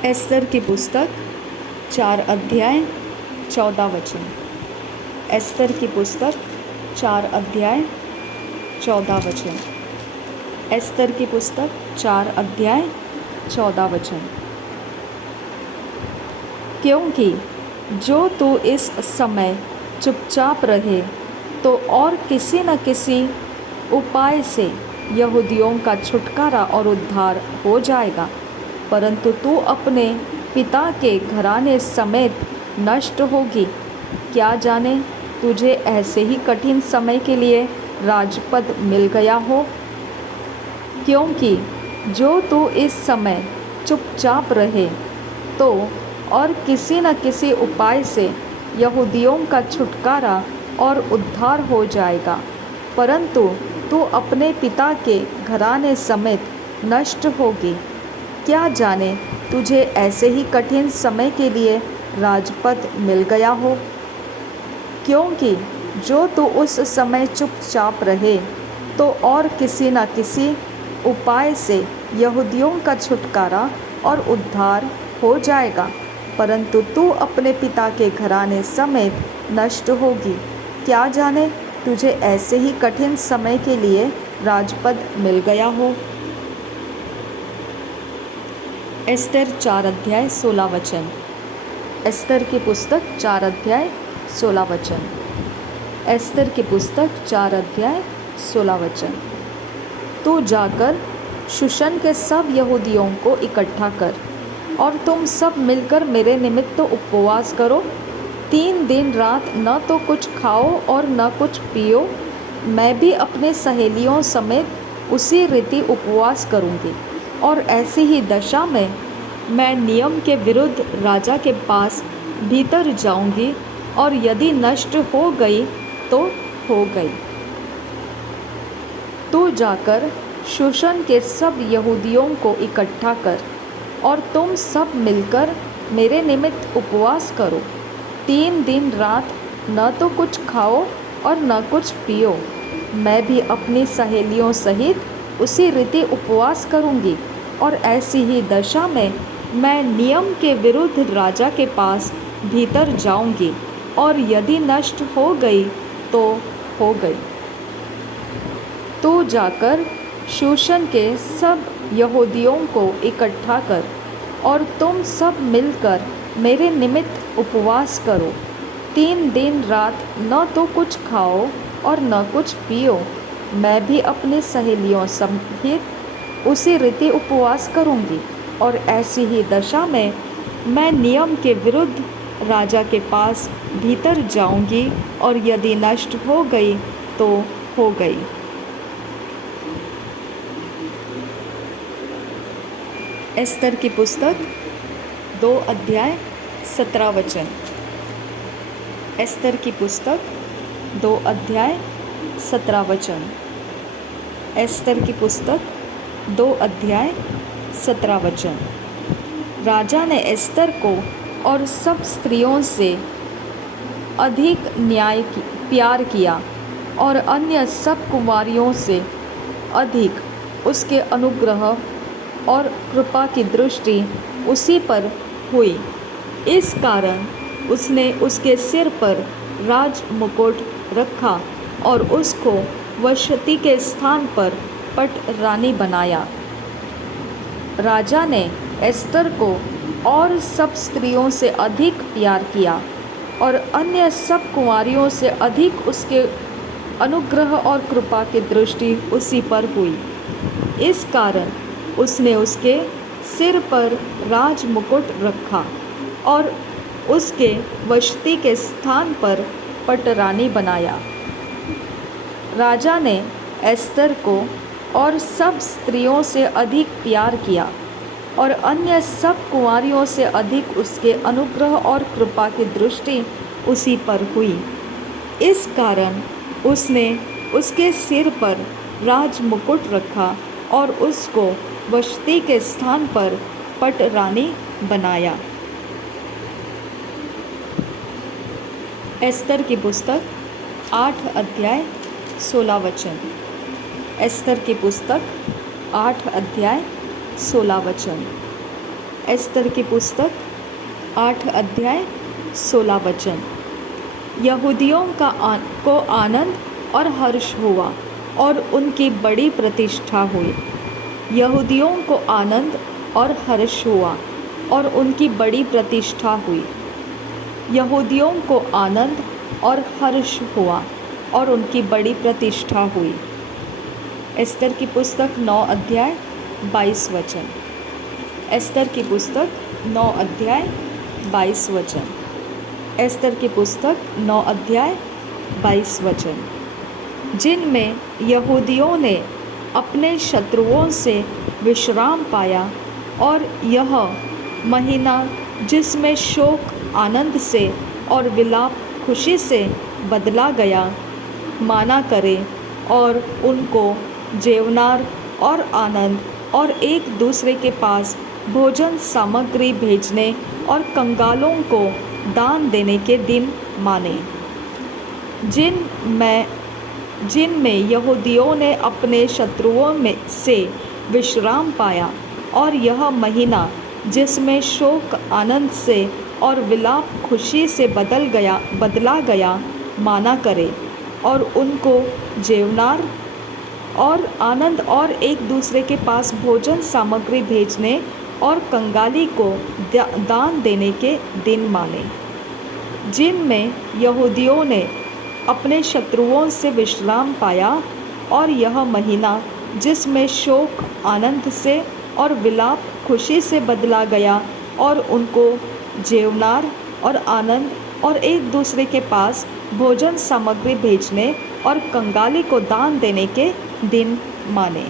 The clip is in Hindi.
एस्तर की पुस्तक 4 अध्याय 14 वचन। एस्तर की पुस्तक 4 अध्याय 14 वचन। एस्तर की पुस्तक 4 अध्याय 14 वचन। क्योंकि जो तू इस समय चुपचाप रहे तो और किसी न किसी उपाय से यहूदियों का छुटकारा और उद्धार हो जाएगा, परंतु तू अपने पिता के घराने समेत नष्ट होगी। क्या जाने तुझे ऐसे ही कठिन समय के लिए राजपद मिल गया हो। क्योंकि जो तू इस समय चुपचाप रहे तो और किसी न किसी उपाय से यहूदियों का छुटकारा और उद्धार हो जाएगा, परंतु तू अपने पिता के घराने समेत नष्ट होगी। क्या जाने तुझे ऐसे ही कठिन समय के लिए राजपद मिल गया हो। क्योंकि जो तू उस समय चुपचाप रहे तो और किसी न किसी उपाय से यहूदियों का छुटकारा और उद्धार हो जाएगा, परंतु तू अपने पिता के घराने समेत नष्ट होगी। क्या जाने तुझे ऐसे ही कठिन समय के लिए राजपद मिल गया हो। एस्तर 4 अध्याय 16 वचन। एस्तर की पुस्तक 4 अध्याय 16 वचन। एस्तर की पुस्तक 4 अध्याय 16 वचन। तू जाकर शूशन के सब यहूदियों को इकट्ठा कर और तुम सब मिलकर मेरे निमित्त उपवास करो। 3 दिन रात न तो कुछ खाओ और न कुछ पियो। मैं भी अपने सहेलियों समेत उसी रीति उपवास करूँगी, और ऐसी ही दशा में मैं नियम के विरुद्ध राजा के पास भीतर जाऊंगी, और यदि नष्ट हो गई तो हो गई। तू जाकर शूशन के सब यहूदियों को इकट्ठा कर और तुम सब मिलकर मेरे निमित्त उपवास करो। 3 दिन रात न तो कुछ खाओ और न कुछ पियो। मैं भी अपनी सहेलियों सहित उसी रीति उपवास करूंगी, और ऐसी ही दशा में मैं नियम के विरुद्ध राजा के पास भीतर जाऊंगी, और यदि नष्ट हो गई तो हो गई। तू जाकर शूशन के सब यहूदियों को इकट्ठा कर और तुम सब मिलकर मेरे निमित्त उपवास करो। 3 दिन रात न तो कुछ खाओ और न कुछ पियो। मैं भी अपनी सहेलियों सहित उसी रीति उपवास करूंगी, और ऐसी ही दशा में मैं नियम के विरुद्ध राजा के पास भीतर जाऊंगी, और यदि नष्ट हो गई तो हो गई। एस्तर की पुस्तक 2 अध्याय 17 वचन। एस्तर की पुस्तक 2 अध्याय 17 वचन। एस्तर की पुस्तक 2 अध्याय 17 वचन। राजा ने एस्तर को और सब स्त्रियों से अधिक प्यार किया, और अन्य सब कुमारियों से अधिक उसके अनुग्रह और कृपा की दृष्टि उसी पर हुई। इस कारण उसने उसके सिर पर राज मुकुट रखा और उसको वशती के स्थान पर पट रानी बनाया। राजा ने एस्तर को और सब स्त्रियों से अधिक प्यार किया, और अन्य सब कुमारियों से अधिक उसके अनुग्रह और कृपा की दृष्टि उसी पर हुई। इस कारण उसने उसके सिर पर राज मुकुट रखा और उसके वशती के स्थान पर पटरानी बनाया। राजा ने एस्तर को और सब स्त्रियों से अधिक प्यार किया, और अन्य सब कुंवारियों से अधिक उसके अनुग्रह और कृपा की दृष्टि उसी पर हुई। इस कारण उसने उसके सिर पर राज मुकुट रखा और उसको वशती के स्थान पर पटरानी बनाया। एस्तर की पुस्तक 8 अध्याय 16 वचन। एस्तर की पुस्तक 8 अध्याय 16 वचन। एस्तर की पुस्तक 8 अध्याय 16 वचन। यहूदियों को आनंद और हर्ष हुआ और उनकी बड़ी प्रतिष्ठा हुई। यहूदियों को आनंद और हर्ष हुआ और उनकी बड़ी प्रतिष्ठा हुई। यहूदियों को आनंद और हर्ष हुआ और उनकी बड़ी प्रतिष्ठा हुई। एस्तर की पुस्तक 9 अध्याय 22 वचन। एस्तर की पुस्तक 9 अध्याय 22 वचन। एस्तर की पुस्तक 9 अध्याय 22 वचन। जिनमें यहूदियों ने अपने शत्रुओं से विश्राम पाया और यह महीना जिसमें शोक आनंद से और विलाप खुशी से बदला गया माना करें और उनको जेवनार और आनंद और एक दूसरे के पास भोजन सामग्री भेजने और कंगालों को दान देने के दिन माने। जिनमें यहूदियों ने अपने शत्रुओं में से विश्राम पाया और यह महीना जिसमें शोक आनंद से और विलाप खुशी से बदला गया माना करे और उनको जेवनार और आनंद और एक दूसरे के पास भोजन सामग्री भेजने और कंगाली को दान देने के दिन माने। जिनमें यहूदियों ने अपने शत्रुओं से विश्राम पाया और यह महीना जिसमें शोक आनंद से और विलाप खुशी से बदला गया और उनको जेवनार और आनंद और एक दूसरे के पास भोजन सामग्री भेजने और कंगाली को दान देने के दिन माने।